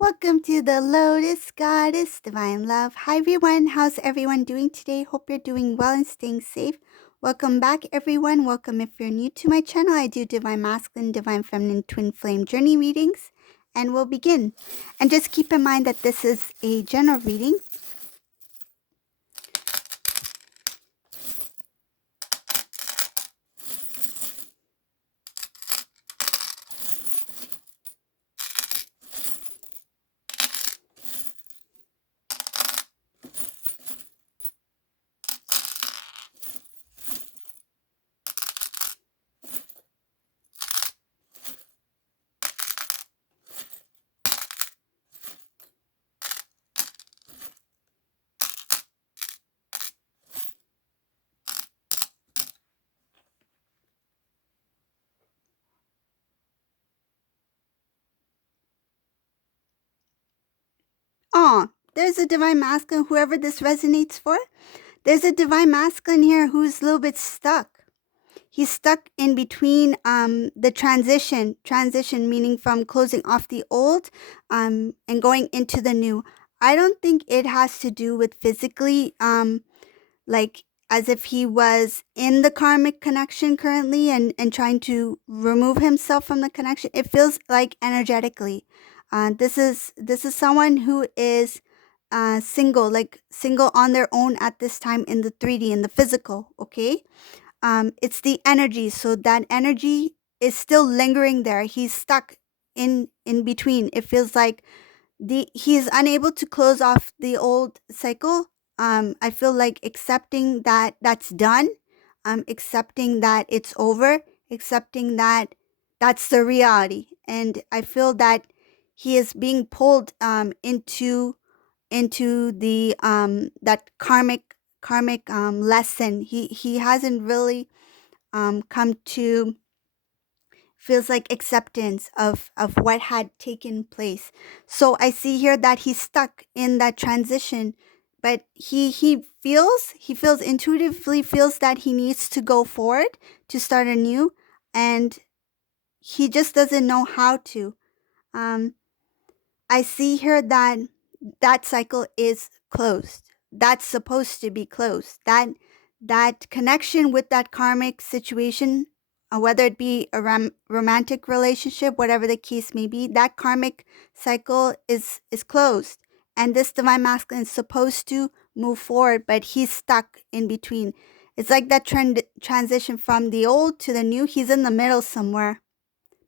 Welcome to the Lotus Goddess Divine Love. Hi everyone, how's everyone doing today? Hope you're doing well and staying safe. Welcome back everyone. Welcome if you're new to my channel. I do Divine Masculine, Divine Feminine, Twin Flame Journey readings. And we'll begin. And just keep in mind that this is a general reading. There's a Divine Masculine, whoever this resonates for. There's a Divine Masculine here who's a little bit stuck. He's stuck in between the transition meaning from closing off the old and going into the new. I don't think it has to do with physically, like as if he was in the karmic connection currently and trying to remove himself from the connection. It feels like energetically. This is someone who is single on their own at this time in the 3D, in the physical, okay? It's the energy, so that energy is still lingering there. He's stuck in between. It feels like he's unable to close off the old cycle. I feel like accepting that that's done, accepting that it's over, accepting that that's the reality. And I feel that he is being pulled into the that karmic lesson. He hasn't really come to, feels like, acceptance of what had taken place. So I see here that he's stuck in that transition, but he feels intuitively feels that he needs to go forward to start anew, and he just doesn't know how to. um I see here that that cycle is closed. That's supposed to be closed. That connection with that karmic situation, whether it be a romantic relationship, whatever the case may be, that karmic cycle is closed. And this divine masculine is supposed to move forward, but he's stuck in between. It's like that transition from the old to the new. He's in the middle somewhere,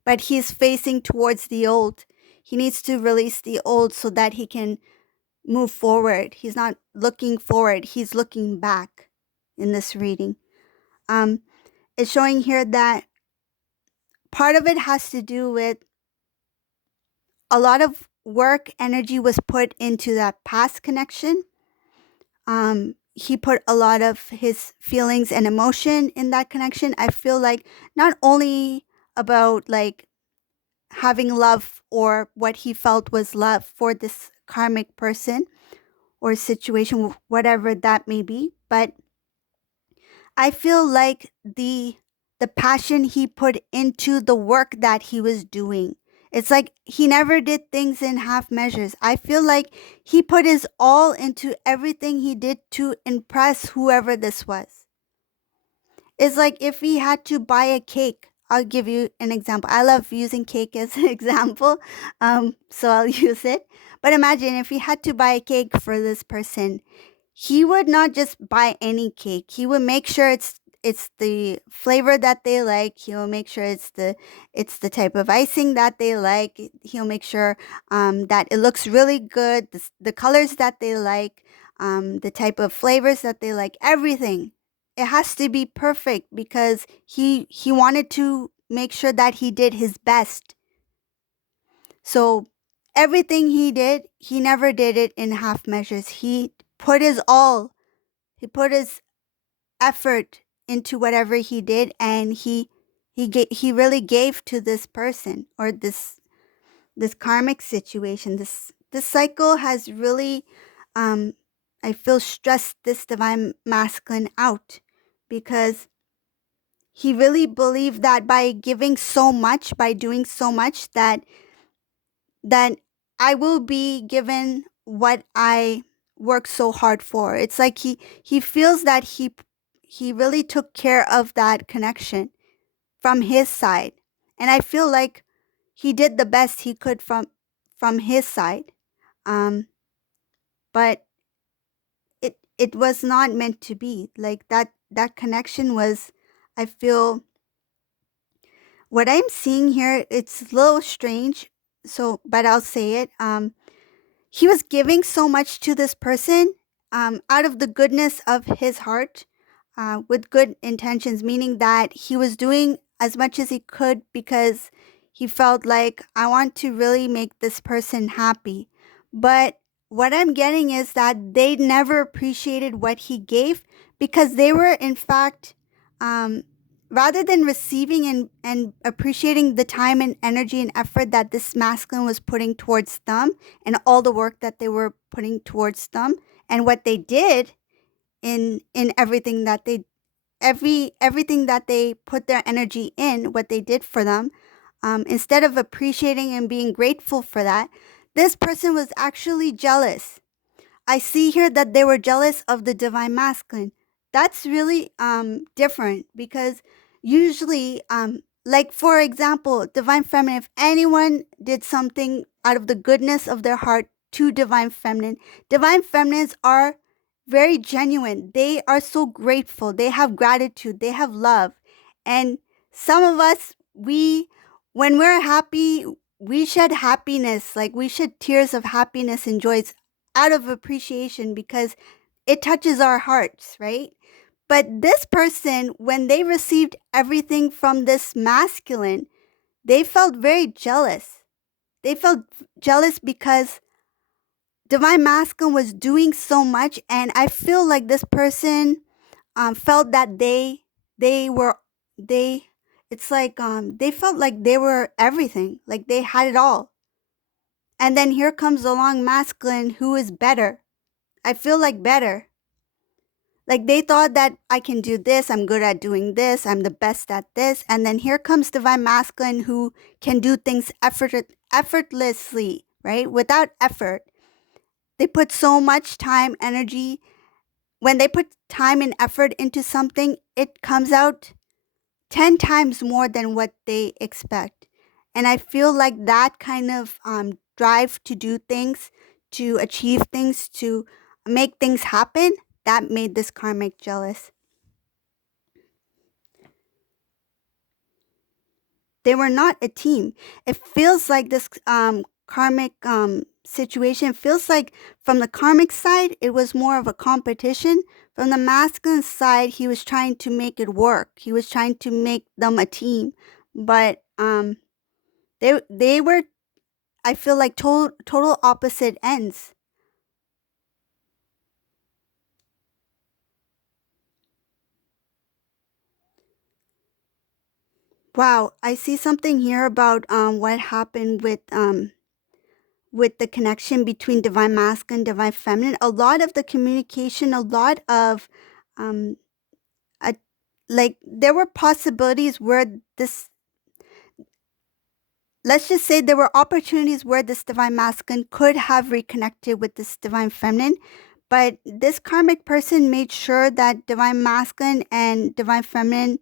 but he's facing towards the old. He needs to release the old so that he can move forward. He's not looking forward, he's looking back in this reading. It's showing here that part of it has to do with a lot of work energy was put into that past connection. He put a lot of his feelings and emotion in that connection. I feel like not only about like having love or what he felt was love for this karmic person or situation, whatever that may be, but I feel like the passion he put into the work that he was doing. It's like he never did things in half measures. I feel like he put his all into everything he did to impress whoever this was. It's like if he had to buy a cake. I'll give you an example. I love using cake as an example, so I'll use it. But imagine if he had to buy a cake for this person, he would not just buy any cake. He would make sure it's the flavor that they like. He'll make sure it's the type of icing that they like. He'll make sure that it looks really good. The colors that they like, the type of flavors that they like. Everything. It has to be perfect because he wanted to make sure that he did his best. So everything he did, he never did it in half measures. He put his all. He put his effort into whatever he did, and he really gave to this person or this karmic situation. This cycle has really, I feel, stressed this divine masculine out, because he really believed that by giving so much, by doing so much, that I will be given what I worked so hard for. It's like he feels that he really took care of that connection from his side. And I feel like he did the best he could from his side. Um but it was not meant to be. Like that connection was, I feel, what I'm seeing here, it's a little strange. So, but I'll say it. He was giving so much to this person, out of the goodness of his heart, with good intentions, meaning that he was doing as much as he could because he felt like, I want to really make this person happy. But what I'm getting is that they never appreciated what he gave, because they were, in fact, um, rather than receiving and appreciating the time and energy and effort that this masculine was putting towards them, and all the work that they were putting towards them, and what they did in everything that they everything that they put their energy in, what they did for them, instead of appreciating and being grateful for that, this person was actually jealous. I see here that they were jealous of the divine masculine. That's really different, because usually, like for example, divine feminine, if anyone did something out of the goodness of their heart to divine feminines are very genuine. They are so grateful. They have gratitude. They have love. And some of us, we, when we're happy, we shed happiness, like we shed tears of happiness and joys out of appreciation, because it touches our hearts, right? But this person, when they received everything from this masculine, they felt very jealous. They felt jealous because divine masculine was doing so much, and I feel like this person felt that they were they. It's like they felt like they were everything, like they had it all. And then here comes along masculine who is better. I feel like better. Like they thought that I can do this, I'm good at doing this, I'm the best at this. And then here comes divine masculine who can do things effortlessly, right? Without effort. They put so much time, energy. When they put time and effort into something, it comes out 10 times more than what they expect. And I feel like that kind of drive to do things, to achieve things, to make things happen, that made this karmic jealous. They were not a team. It feels like this karmic situation feels like, from the karmic side, it was more of a competition. From the masculine side, he was trying to make it work. He was trying to make them a team. But they were, I feel like, total opposite ends. Wow, I see something here about what happened with the connection between divine masculine and divine feminine. A lot of the communication, a lot of um a, like there were possibilities where this, let's just say there were opportunities where this divine masculine could have reconnected with this divine feminine, but this karmic person made sure that divine masculine and divine feminine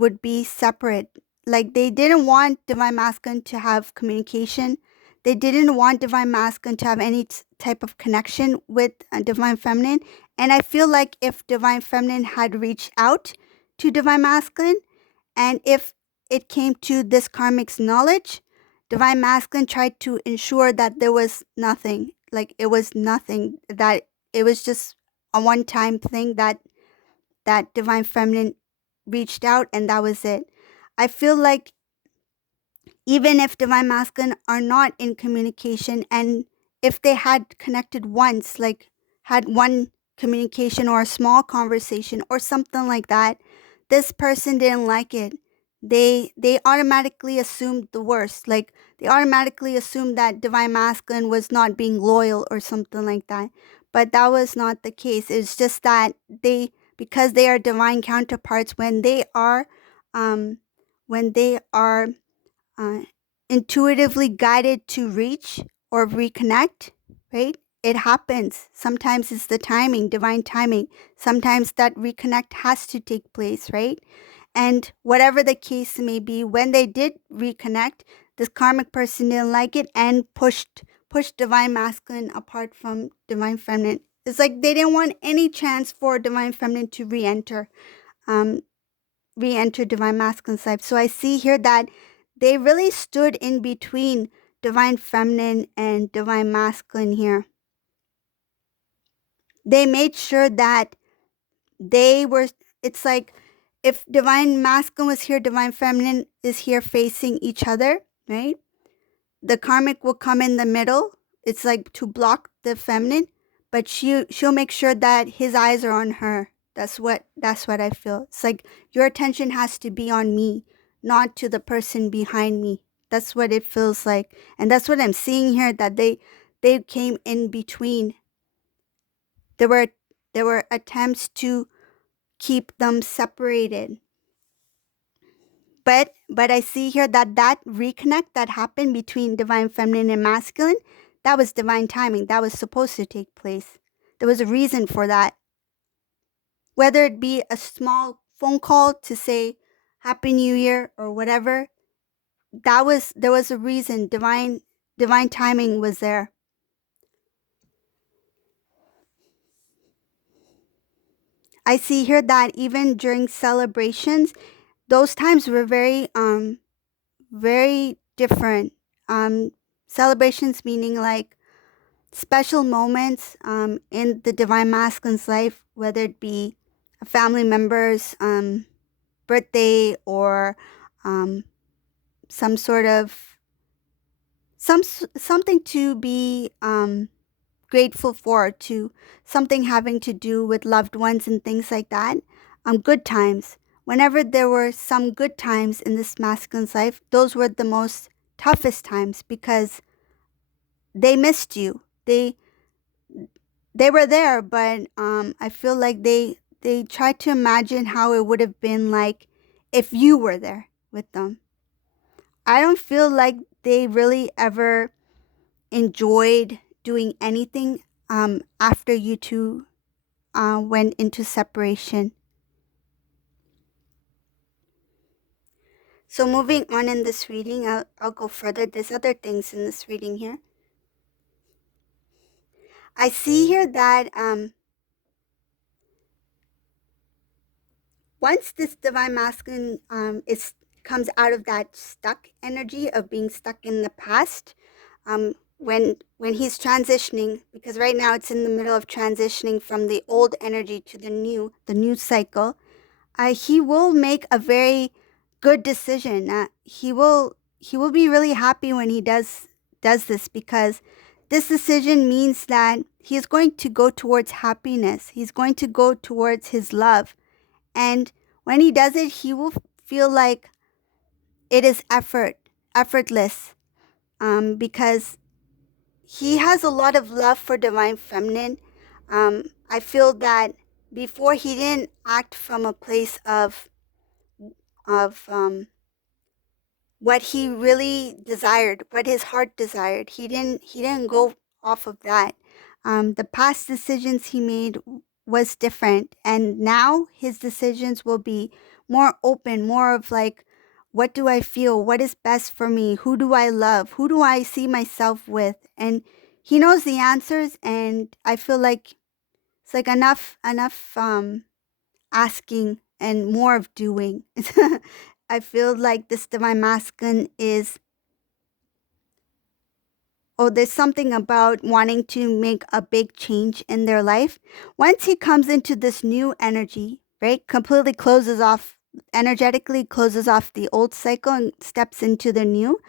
would be separate. Like they didn't want divine masculine to have communication. They didn't want divine masculine to have any type of connection with divine feminine. And I feel like if divine feminine had reached out to divine masculine, and if it came to this karmic's knowledge, divine masculine tried to ensure that there was nothing. Like it was nothing. That it was just a one-time thing, that divine feminine reached out and that was it. I feel like even if divine masculine are not in communication, and if they had connected once, like had one communication or a small conversation or something like that, this person didn't like it. They automatically assumed the worst. Like they automatically assumed that divine masculine was not being loyal or something like that. But that was not the case. It's just that they, because they are divine counterparts, when they are um when they are uh, intuitively guided to reach or reconnect, right? It happens. Sometimes it's the timing, divine timing. Sometimes that reconnect has to take place, right? And whatever the case may be, when they did reconnect, this karmic person didn't like it and pushed divine masculine apart from divine feminine. It's like they didn't want any chance for divine feminine to um, re-enter divine masculine side. So I see here that they really stood in between divine feminine and divine masculine here. They made sure that they were, it's like if divine masculine was here, divine feminine is here facing each other, right? The karmic will come in the middle. It's like to block the feminine, but she'll make sure that his eyes are on her. That's what I feel. It's like your attention has to be on me, not to the person behind me. That's what it feels like. And that's what I'm seeing here, that they came in between. There were attempts to keep them separated. But I see here that reconnect that happened between divine feminine and masculine, that was divine timing. That was supposed to take place. There was a reason for that. Whether it be a small phone call to say Happy New Year or whatever, there was a reason. Divine timing was there. I see here that even during celebrations, those times were very different. Celebrations meaning like special moments in the divine masculine's life, whether it be a family member's birthday or um, some sort of something to be grateful for, to something having to do with loved ones and things like that. Good times. Whenever there were some good times in this masculine's life, those were the most toughest times because they missed you. They were there, but I feel like they tried to imagine how it would have been like if you were there with them. I don't feel like they really ever enjoyed doing anything after you two went into separation. So moving on in this reading, I'll go further. There's other things in this reading here. I see here that once this divine masculine is comes out of that stuck energy of being stuck in the past, when he's transitioning, because right now it's in the middle of transitioning from the old energy to the new cycle, he will make a very good decision. He will be really happy when he does this, because this decision means that he's going to go towards happiness. He's going to go towards his love. And when he does it, he will feel like it is effortless, because he has a lot of love for divine feminine. I feel that before he didn't act from a place of what he really desired, what his heart desired. He didn't go off of that. The past decisions he made was different, and now his decisions will be more open, more of like, what do I feel? What is best for me? Who do I love? Who do I see myself with? And he knows the answers, and I feel like it's like enough asking and more of doing. I feel like this divine masculine is, oh, there's something about wanting to make a big change in their life. Once he comes into this new energy, right, completely energetically closes off the old cycle and steps into the new,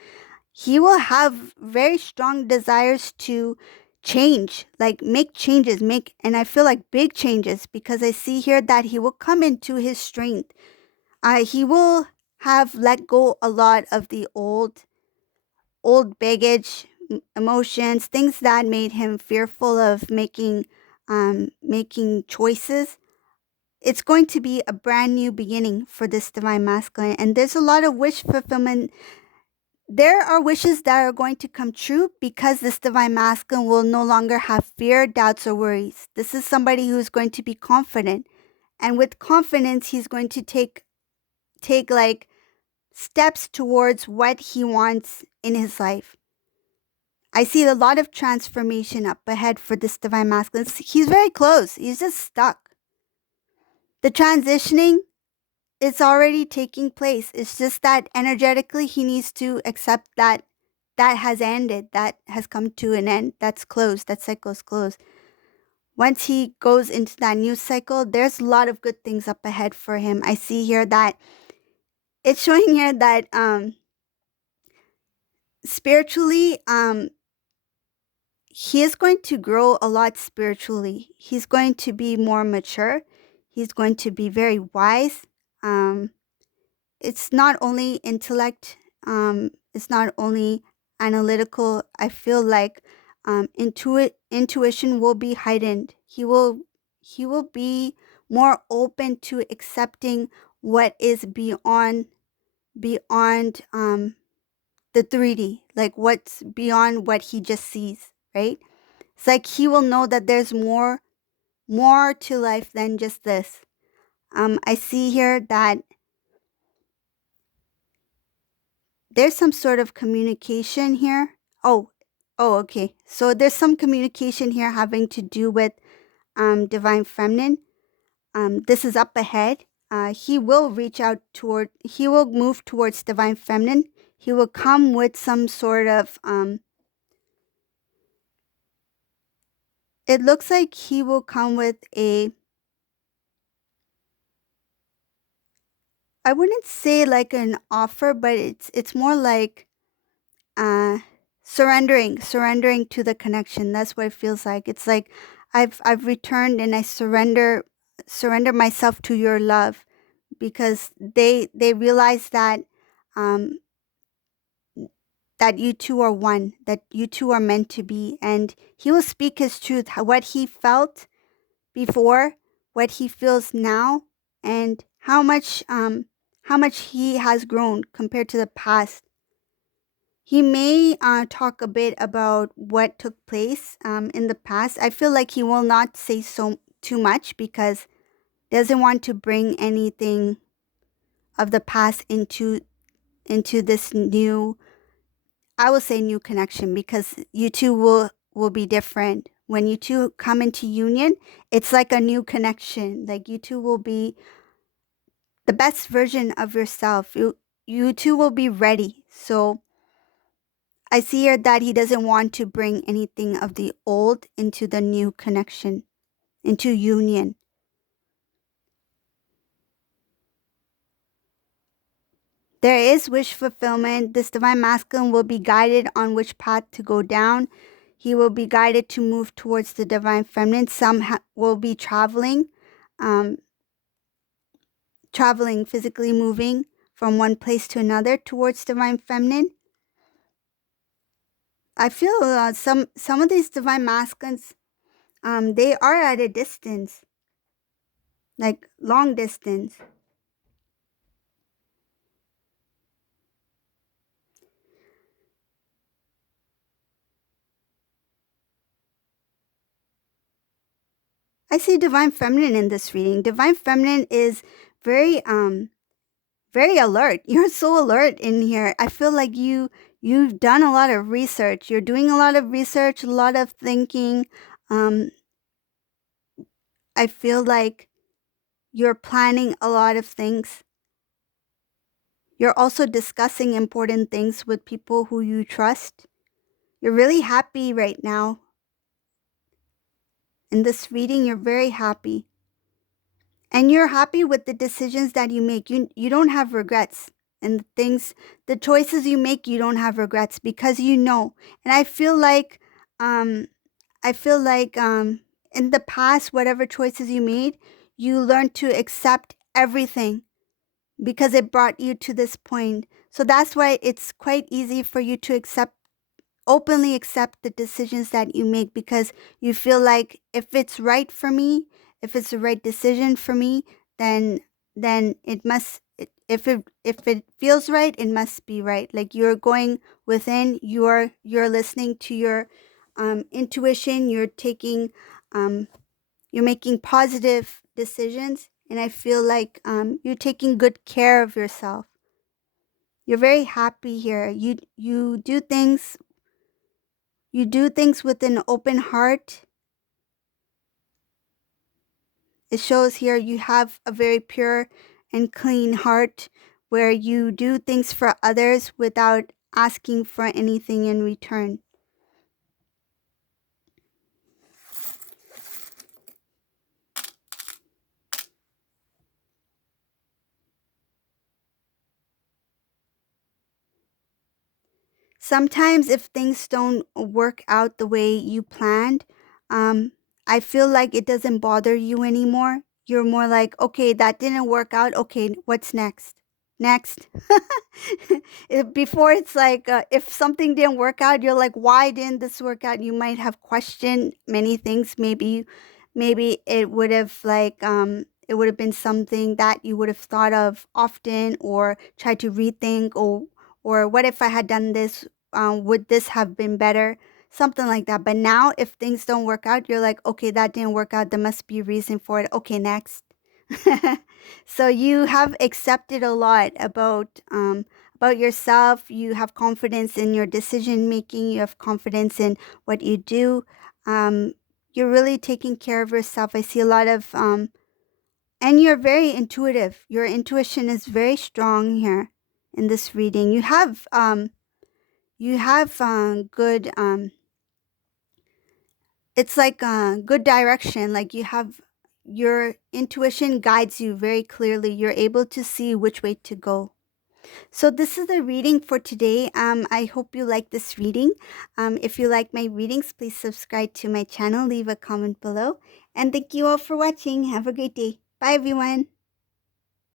he will have very strong desires to change, like make changes, and I feel like big changes, because I see here that he will come into his strength. He will have let go a lot of the old baggage, emotions, things that made him fearful of making choices. It's going to be a brand new beginning for this divine masculine, and there's a lot of wish fulfillment There are wishes that are going to come true because this divine masculine will no longer have fear, doubts, or worries. This is somebody who's going to be confident. And with confidence, he's going to take like steps towards what he wants in his life. I see a lot of transformation up ahead for this divine masculine. He's very close. He's just stuck. The transitioning is already taking place. It's just that energetically he needs to accept that that has ended, that has come to an end, that's closed, that cycle's closed. Once he goes into that new cycle, there's a lot of good things up ahead for him. I see here that it's showing here that spiritually, he is going to grow a lot spiritually. He's going to be more mature. He's going to be very wise. Um, it's not only intellect, it's not only analytical. I feel like intuition will be heightened. He will be more open to accepting what is beyond the 3D, like what's beyond what he just sees, right? It's like he will know that there's more to life than just this. I see here that there's some sort of communication here. Okay. So there's some communication here having to do with divine feminine. This is up ahead. He will he will move towards divine feminine. He will come with some sort of it looks like he will come with I wouldn't say like an offer, but it's more like uh surrendering to the connection. That's what it feels like. It's like I've returned and I surrender myself to your love, because they realize um that you two are one, that you two are meant to be, and he will speak his truth, what he felt before, what he feels now, and how much he has grown compared to the past. He may talk a bit about what took place in the past. I feel like he will not say so too much because doesn't want to bring anything of the past into this new, I will say, new connection, because you two will be different. When you two come into union, it's like a new connection. Like you two will be the best version of yourself. You two will be ready. So I see here that he doesn't want to bring anything of the old into the new connection, into union. There is wish fulfillment. This divine masculine will be guided on which path to go down. He will be guided to move towards the divine feminine. Some will be um, traveling, physically moving from one place to another towards divine feminine. I feel some of these divine masculines, they are at a distance, like long distance. I see divine feminine in this reading. Divine feminine is very very alert. You're so alert in here. I feel like you've done a lot of research. You're doing a lot of research, a lot of thinking. Um I feel like you're planning a lot of things. You're also discussing important things with people who you trust. You're really happy right now. In this reading, you're very happy. And you're happy with the decisions that you make. You don't have regrets. And the choices you make, you don't have regrets because you know. And um I feel like in the past, whatever choices you made, you learned to accept everything because it brought you to this point. So that's why it's quite easy for you to openly accept the decisions that you make, because you feel like if it's right for me, if it's the right decision for me, then if it feels right, it must be right. Like you're going within, you're listening to your intuition, um you're making positive decisions, and I feel like you're taking good care of yourself. You're very happy here. You do things with an open heart. It shows here you have a very pure and clean heart where you do things for others without asking for anything in return. Sometimes, if things don't work out the way you planned, um, I feel like it doesn't bother you anymore. You're more like, okay, that didn't work out. Okay, what's next? Next. Before, it's like, if something didn't work out, you're like, why didn't this work out? You might have questioned many things. Maybe it would have been something that you would have thought of often, or tried to rethink, or what if I had done this? Would this have been better? Something like that. But now, if things don't work out, you're like, okay, that didn't work out. There must be a reason for it. Okay, next. So you have accepted a lot about yourself. You have confidence in your decision making. You have confidence in what you do. You're really taking care of yourself. I see a lot of and you're very intuitive. Your intuition is very strong here in this reading. You have good it's like good direction. Like you have your intuition guides you very clearly. You're able to see which way to go. So this is the reading for today. I hope you like this reading. If you like my readings, please subscribe to my channel, leave a comment below, and thank you all for watching. Have a great day. Bye everyone.